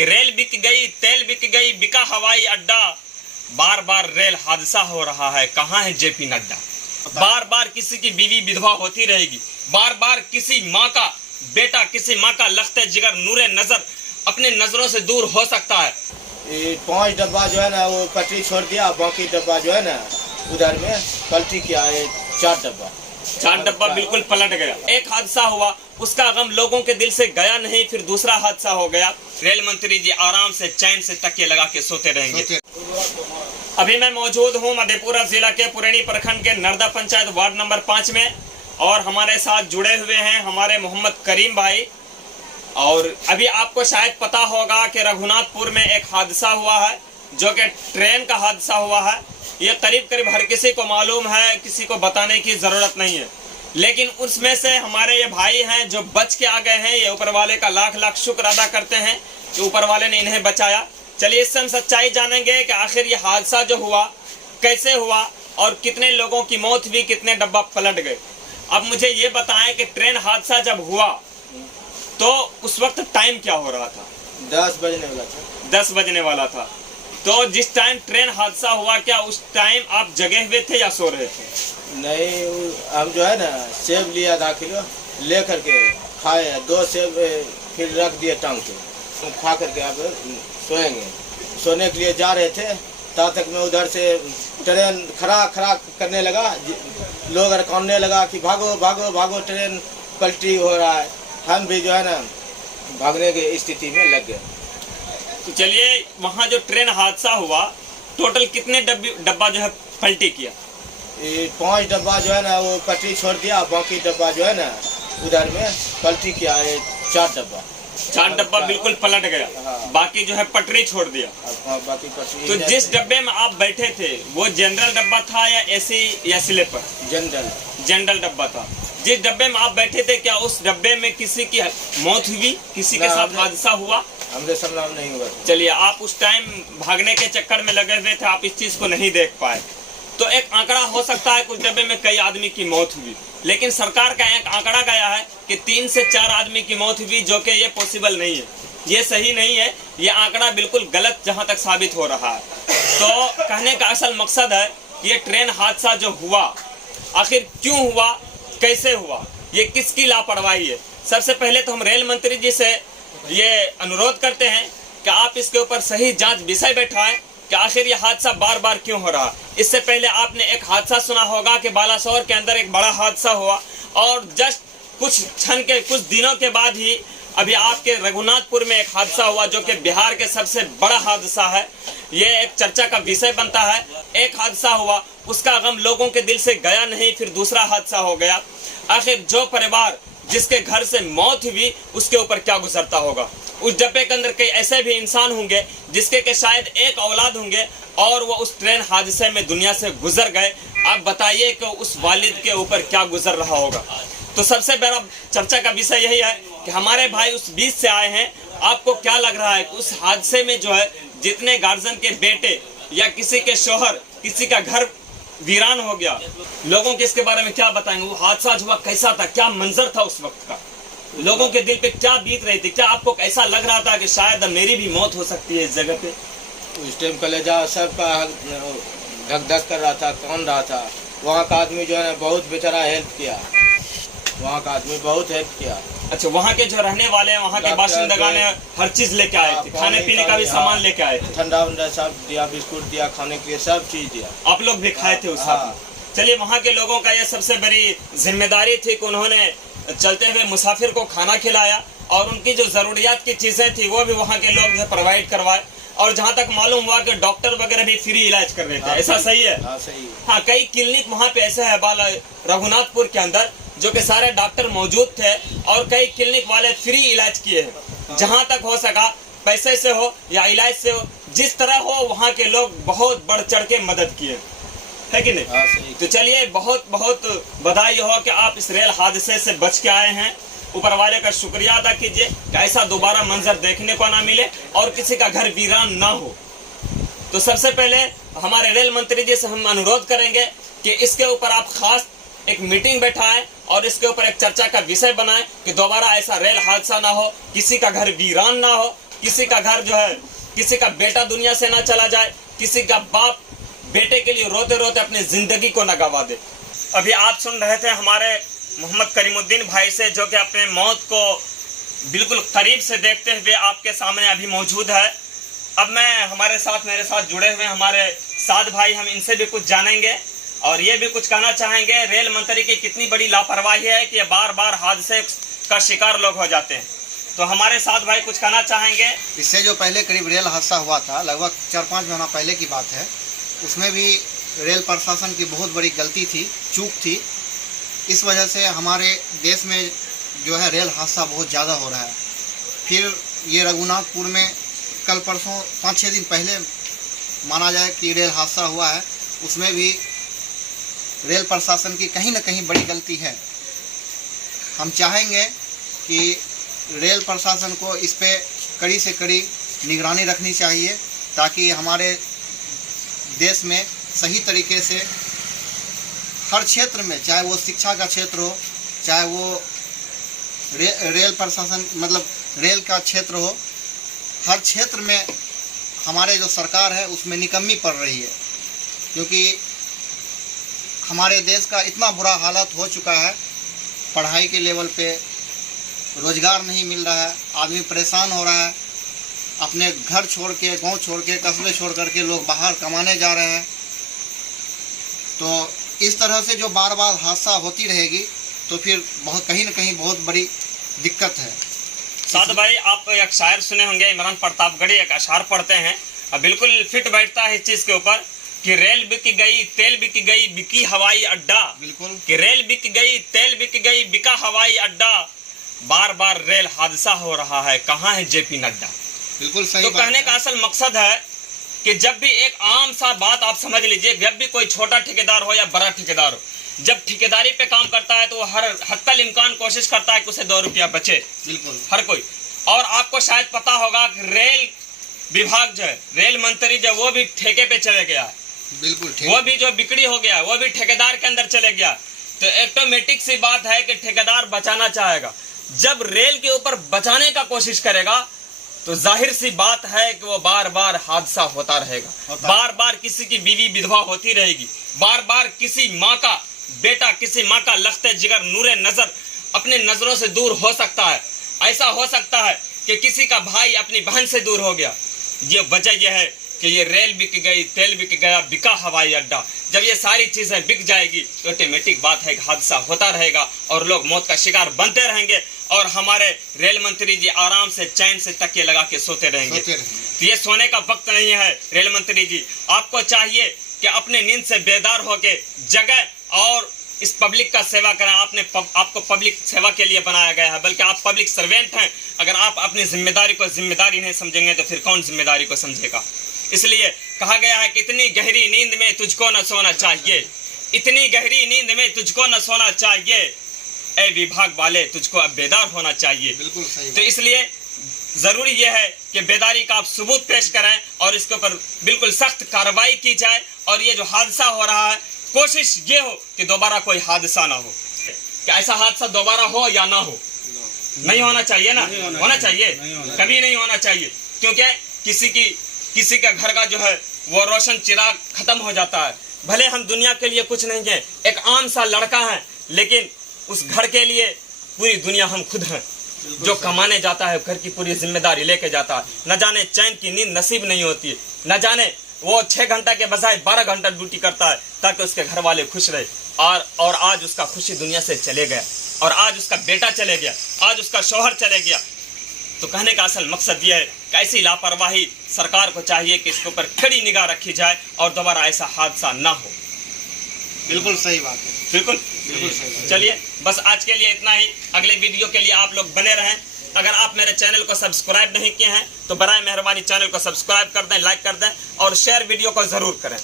कि रेल बिक गई, तेल बिक गई, बिका हवाई अड्डा। बार बार रेल हादसा हो रहा है, कहाँ है जेपी नड्डा? बार बार किसी की बीवी विधवा होती रहेगी, बार बार किसी माँ का बेटा, किसी माँ का लख्ते जिगर नूरे नजर अपने नजरों से दूर हो सकता है। 5 डब्बा जो है ना वो पटरी छोड़ दिया, बाकी डब्बा जो है ना उधर में पलटी किया है। 4 डब्बा बिल्कुल पलट गया। एक हादसा हुआ, उसका गम लोगों के दिल से गया नहीं, फिर दूसरा हादसा हो गया। रेल मंत्री जी आराम से चैन से तकिए लगा के सोते रहेंगे। अभी मैं मौजूद हूँ मधेपुरा जिला के पुरैनी प्रखंड के नरदा पंचायत वार्ड नंबर 5 में, और हमारे साथ जुड़े हुए हैं हमारे मोहम्मद करीम भाई। और अभी आपको शायद पता होगा कि रघुनाथपुर में एक हादसा हुआ है, जो कि ट्रेन का हादसा हुआ है। ये करीब करीब हर किसी को मालूम है, किसी को बताने की ज़रूरत नहीं है। लेकिन उसमें से हमारे ये भाई हैं जो बच के आ गए हैं, ये ऊपर वाले का लाख लाख शुक्र अदा करते हैं कि ऊपर वाले ने इन्हें बचाया। चलिए इससे हम सच्चाई जानेंगे कि आखिर ये हादसा जो हुआ कैसे हुआ, और कितने लोगों की मौत हुई, कितने डब्बा पलट गए। अब मुझे ये बताएं कि ट्रेन हादसा जब हुआ तो उस वक्त टाइम क्या हो रहा था? 10 बजने वाला था। 10 बजने वाला था। तो जिस टाइम ट्रेन हादसा हुआ, क्या उस टाइम आप जगे हुए थे या सो रहे थे? नहीं, हम जो है ना सेब लिया 10 किलो ले करके खाए, 2 सेब फिर रख दिए टांग के, खा करके अब सोएंगे। सोने के लिए जा रहे थे, तब तक में उधर से ट्रेन खड़ा करने लगा, लोग अड़काने लगा कि भागो भागो भागो, ट्रेन पलटी हो रहा है। हम भी जो है ना भागने की स्थिति में लग गए। तो चलिए, वहाँ जो ट्रेन हादसा हुआ टोटल कितने डब्बा जो है पलटी किया? 5 डब्बा जो है ना वो पटरी छोड़ दिया, बाकी डब्बा जो है ना उधर में पलटी किया है। 4 डब्बा बिल्कुल पलट गया। हाँ। बाकी जो है पटरी छोड़ दिया। बाकी पटरी। तो जिस डब्बे में आप बैठे थे वो जनरल डब्बा था या एसी या स्लीपर? जनरल डब्बा था। जिस डब्बे में आप बैठे थे, क्या उस डब्बे में किसी की मौत हुई, किसी के साथ हादसा हुआ? हमने सामना नहीं हुआ। चलिए, आप उस टाइम भागने के चक्कर में लगे हुए थे, आप इस चीज को नहीं देख पाए। तो एक आंकड़ा हो सकता है कुछ डब्बे में कई आदमी की मौत हुई, लेकिन सरकार का एक आंकड़ा गया है कि 3 से 4 आदमी की मौत हुई, जो कि ये पॉसिबल नहीं है, ये सही नहीं है। ये आंकड़ा बिल्कुल गलत जहां तक साबित हो रहा है। तो कहने का असल मकसद है ये ट्रेन हादसा जो हुआ आखिर क्यों हुआ, कैसे हुआ, ये किसकी लापरवाही है? सबसे पहले तो हम रेल मंत्री जी से ये अनुरोध करते हैं कि आप इसके ऊपर सही जांच विषय बैठाएं कि आखिर ये हादसा बार बार क्यों हो रहा। इससे पहले आपने एक हादसा सुना होगा कि बालासोर के अंदर एक बड़ा हादसा हुआ, और जस्ट कुछ दिनों के बाद ही अभी आपके रघुनाथपुर में एक हादसा हुआ, जो कि बिहार के सबसे बड़ा हादसा है। ये एक चर्चा का विषय बनता है। एक हादसा हुआ, उसका गम लोगों के दिल से गया नहीं, फिर दूसरा हादसा हो गया। आखिर जो परिवार जिसके घर से मौत हुई उसके ऊपर क्या गुजरता होगा? उस डब्बे के अंदर कई ऐसे भी इंसान होंगे जिसके के शायद एक औलाद होंगे, और वो उस ट्रेन हादसे में दुनिया से गुजर गए। आप बताइए कि उस वालिद के ऊपर क्या गुजर रहा होगा। तो सबसे बड़ा चर्चा का विषय यही है कि हमारे भाई उस बीच से आए हैं। आपको क्या लग रहा है उस हादसे में जो है जितने गार्जियन के बेटे या किसी के शोहर, किसी का घर वीरान हो गया, लोगों के इसके बारे में क्या बताएंगे? वो हादसा जो हुआ कैसा था, क्या मंजर था उस वक्त का, लोगों के दिल पे क्या बीत रही थी? क्या आपको ऐसा लग रहा था कि शायद मेरी भी मौत हो सकती है इस जगह पे? उस टाइम कलेजा सबका धक धक कर रहा था, कौन रहा था। वहाँ का आदमी जो है ना बहुत बेचारा हेल्प किया, वहाँ का आदमी बहुत हेल्प किया। अच्छा, वहाँ के जो रहने वाले हैं, वहाँ के बाशिंदगा ने हर चीज लेके आए थे, खाने पीने का भी सामान लेके आए थे, ठंडा वंडा सब दिया, बिस्कुट दिया, खाने के लिए सब चीज दिया। आप लोग भी खाए थे उस साथ? चलिए, वहाँ के लोगों का यह सबसे बड़ी जिम्मेदारी थी कि उन्होंने चलते हुए मुसाफिर को खाना खिलाया, और उनकी जो जरूरियात की चीजें थी वो भी वहाँ के लोग जो प्रोवाइड करवाए। और जहाँ तक मालूम हुआ कि डॉक्टर वगैरह भी फ्री इलाज कर रहे थे। ऐसा सही है? सही। हाँ, कई क्लिनिक वहाँ पे ऐसे है रघुनाथपुर के अंदर, जो कि सारे डॉक्टर मौजूद थे, और कई क्लिनिक वाले फ्री इलाज किए हैं। जहां तक हो सका, पैसे से हो या इलाज से हो, जिस तरह हो, वहां के लोग बहुत बढ़ चढ़ के मदद किए, है कि नहीं? तो चलिए, बहुत बहुत बधाई हो कि आप इस रेल हादसे से बच के आए हैं। ऊपर वाले का शुक्रिया अदा कीजिए कि ऐसा दोबारा मंजर देखने को ना मिले और किसी का घर वीरान ना हो। तो सबसे पहले हमारे रेल मंत्री जी से हम अनुरोध करेंगे कि इसके ऊपर आप खास एक मीटिंग बैठाएं और इसके ऊपर एक चर्चा का विषय बनाएं कि दोबारा ऐसा रेल हादसा ना हो, किसी का घर वीरान ना हो, किसी का घर जो है, किसी का बेटा दुनिया से ना चला जाए, किसी का बाप बेटे के लिए रोते रोते अपनी जिंदगी को न गवा दे। अभी आप सुन रहे थे हमारे मोहम्मद करीमुद्दीन भाई से, जो कि अपने मौत को बिल्कुल करीब से देखते हुए आपके सामने अभी मौजूद है। अब मेरे साथ जुड़े हुए हमारे साद भाई, हम इनसे भी कुछ जानेंगे और ये भी कुछ कहना चाहेंगे। रेल मंत्री की कितनी बड़ी लापरवाही है कि बार बार हादसे का शिकार लोग हो जाते हैं। तो हमारे साथ भाई कुछ कहना चाहेंगे। इससे जो पहले करीब रेल हादसा हुआ था, लगभग 4-5 महीना पहले की बात है, उसमें भी रेल प्रशासन की बहुत बड़ी गलती थी, चूक थी। इस वजह से हमारे देश में जो है रेल हादसा बहुत ज़्यादा हो रहा है। फिर ये रघुनाथपुर में कल परसों 5-6 दिन पहले माना जाए कि रेल हादसा हुआ है, उसमें भी रेल प्रशासन की कहीं ना कहीं बड़ी गलती है। हम चाहेंगे कि रेल प्रशासन को इस पे कड़ी से कड़ी निगरानी रखनी चाहिए, ताकि हमारे देश में सही तरीके से हर क्षेत्र में, चाहे वो शिक्षा का क्षेत्र हो, चाहे वो रेल प्रशासन मतलब रेल का क्षेत्र हो, हर क्षेत्र में हमारे जो सरकार है उसमें निकम्मी पड़ रही है। क्योंकि हमारे देश का इतना बुरा हालत हो चुका है, पढ़ाई के लेवल पे रोजगार नहीं मिल रहा है, आदमी परेशान हो रहा है, अपने घर छोड़ के, गांव छोड़ के, कस्बे छोड़ करके लोग बाहर कमाने जा रहे हैं। तो इस तरह से जो बार बार हादसा होती रहेगी तो फिर कहीं ना कहीं बहुत बड़ी दिक्कत है। साद भाई, आप एक शायर सुने होंगे, इमरान प्रतापगढ़ी एक अशार पढ़ते हैं, अब बिल्कुल फिट बैठता है इस चीज के ऊपर कि रेल बिक गई, तेल बिक गई, बिकी हवाई अड्डा। बिल्कुल कि रेल बिक गई, तेल बिक गई, बिका हवाई अड्डा, बार बार रेल हादसा हो रहा है, कहाँ है जेपी नड्डा। बिल्कुल सही। तो कहने का असल मकसद है कि जब भी एक आम सा बात आप समझ लीजिए, जब भी कोई छोटा ठेकेदार हो या बड़ा ठेकेदार हो, जब ठेकेदारी पे काम करता है तो वो हर हत्तल इम्कान कोशिश करता है कि उसे 2 रुपया बचे। बिल्कुल हर कोई। और आपको शायद पता होगा कि रेल विभाग जो है, रेल मंत्री जो, वो भी ठेके पे चले गया है। बिल्कुल वो भी जो बिक्री हो गया, वो भी ठेकेदार के अंदर चले गया। तो ऑटोमेटिक सी बात है कि ठेकेदार बचाना चाहेगा। जब रेल के ऊपर बचाने का कोशिश करेगा तो जाहिर सी बात है कि वो बार बार हादसा होता रहेगा, बार बार किसी की बीवी विधवा होती रहेगी, बार बार किसी माँ का बेटा, किसी माँ का लख्ते जिगर, नूरे नजर अपने नजरों से दूर हो सकता है। ऐसा हो सकता है कि किसी का भाई अपनी बहन से दूर हो गया। ये वजह यह है कि ये रेल बिक गई, तेल बिक गया, बिका हवाई अड्डा। जब ये सारी चीजें बिक जाएगी तो ऑटोमेटिक बात है कि हादसा होता रहेगा और लोग मौत का शिकार बनते रहेंगे और हमारे रेल मंत्री जी आराम से चैन से तकिए लगा के सोते रहेंगे। तो ये सोने का वक्त नहीं है। रेल मंत्री जी, आपको चाहिए कि अपने नींद से बेदार होके जगह और इस पब्लिक का सेवा करें। आपको पब्लिक सेवा के लिए बनाया गया है, बल्कि आप पब्लिक सर्वेंट हैं। अगर आप अपनी जिम्मेदारी को जिम्मेदारी नहीं समझेंगे तो फिर कौन जिम्मेदारी को समझेगा। इसलिए कहा गया है कि इतनी गहरी नींद में तुझको न सोना चाहिए, इतनी गहरी नींद में तुझको न सोना चाहिए, ए विभाग वाले तुझको अब बेदार होना चाहिए। बिल्कुल सही। तो इसलिए जरूरी यह है कि बेदारी का आप सबूत पेश करें और इसके ऊपर बिल्कुल सख्त कार्रवाई की जाए। और ये जो हादसा हो रहा है, कोशिश ये हो कि दोबारा कोई हादसा ना हो। कि ऐसा हादसा दोबारा हो या ना हो, नहीं होना चाहिए ना, होना चाहिए, कभी नहीं होना चाहिए। क्योंकि किसी का घर का जो है वो रोशन चिराग खत्म हो जाता है। भले हम दुनिया के लिए कुछ नहीं है, एक आम सा लड़का है, लेकिन उस घर के लिए पूरी दुनिया हम खुद हैं। जो कमाने जाता है घर की पूरी जिम्मेदारी लेके जाता है, न जाने चैन की नींद नसीब नहीं होती है, न जाने वो 6 घंटा के बजाय 12 घंटा ड्यूटी करता है ताकि उसके घर वाले खुश रहे। और आज उसका खुशी दुनिया से चले गया, और आज उसका बेटा चले गया, आज उसका शौहर चले गया। तो कहने का असल मकसद ये है कि ऐसी लापरवाही सरकार को चाहिए कि इसके ऊपर कड़ी निगाह रखी जाए और दोबारा ऐसा हादसा ना हो। बिल्कुल सही बात है। बिल्कुल सही। चलिए, बस आज के लिए इतना ही। अगले वीडियो के लिए आप लोग बने रहें। अगर आप मेरे चैनल को सब्सक्राइब नहीं किए हैं तो बराए मेहरबानी चैनल को सब्सक्राइब कर दें, लाइक कर दें और शेयर वीडियो को जरूर करें।